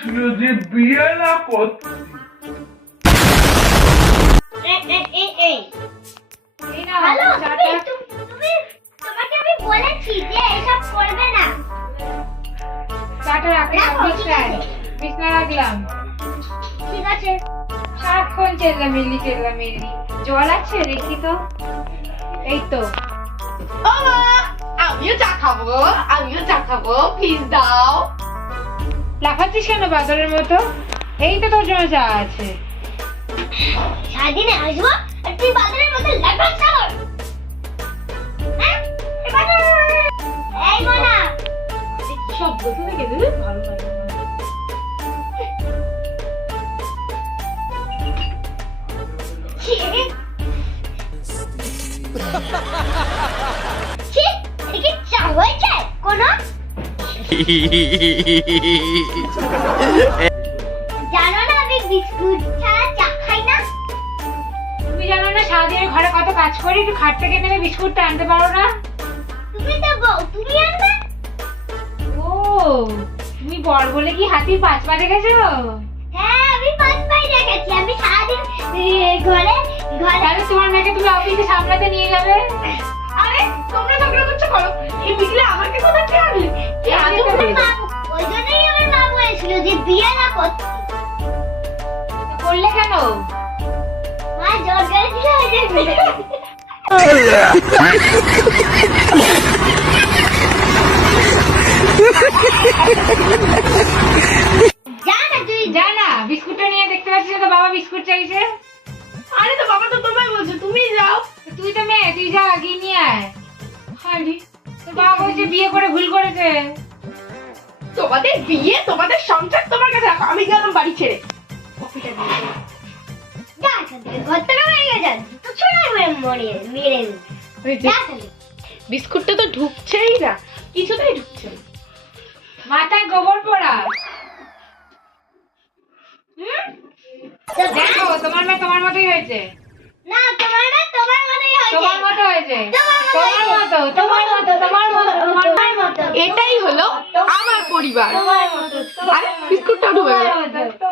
বলেছিল যে বিয়ে না করতে। হ্যালো, তোমাকে আমি বলেছি যে এসব করবে না। চাটা রাখলাম, বিছনা রাখলাম। ঠিক আছে। সারাক্ষণ চেল্লামিল্লি। জল আছে দেখি তো। এই তো। আমিও চা খাবো, প্লিজ দাও। লাফাচ্ছিস কেন বাদরের মতো? এই তো তোর জন্য চা আছে। সারাদিনে আসবো আর তুই বাজারের মধ্যে লাফাচ্ছ। এই মোনা, শব্দ শুনে কে দিলে ভালো লাগে না। ছি, এদিকে চা হয়েছে কোনো? জানো না আমি বিস্কুট ছাড়া চা খাই না। তুমি জানো না সারাদিন ঘরে কত কাজ করি, একটু খাট থেকে নেমে বিস্কুটটা আনতে পারো না? তুমি তো বউ, তুমি আনবে। ও, তুমি বর বলে কি হাতির 5 পা দেখেছো? হ্যাঁ, আমি 5 পাই রেখেছি। আমি সারাদিন ঘরে তাহলে তোমার মেয়েকে তুমি অফিসে সামলাতে নিয়ে যাবে। আরে তোমরা ঝগড়া করছো করো, এই বিকেলে আমাকে কোথা থেকে আনলে? কি আজব মা, ওই জন্যই আমার মা বলেছিল যে বিয়ে না করতে। করলে কেন? মা জোর করেছিল যে বিয়ে। জানা তুই যা না, বিস্কুটটা নিয়ে দেখতে পাচ্ছিস তো বাবা বিস্কুট চাইছে। আরে তো বাবা তো তোমায় বলছে তুমি যাও। তুই তো মেয়ে, তুই যা গিয়ে নিয়ে আয়। হারি, তোর বাবা বলছে বিয়ে করে ভুল করেছে। তোমাদের বিয়ে, তোমাদের সংসার তোমার কাছে রাখো, আমি গেলাম বাড়ি ছেড়ে। যা এখান থেকে, ঘর থেকে বেরিয়ে যা। তো ছোড়া মেরে দিবি। যা তাহলে। বিস্কুটটা তো ঢুকছেই না, কিছুতেই ঢুকছে না। মাথায় গোবর পোড়া। তো দেখো তোমার মেয়ে তোমার মতোই হয়েছে। না, তোমার না তোমার মতোই হয়েছে। তোমার মতো হয়েছে। তোমার মতো। তোমার মতো। এটাই হলো আমার পরিবার। তোমার মতো। আরে বিস্কুটটা ঢুকে গেল। তোমার মতো।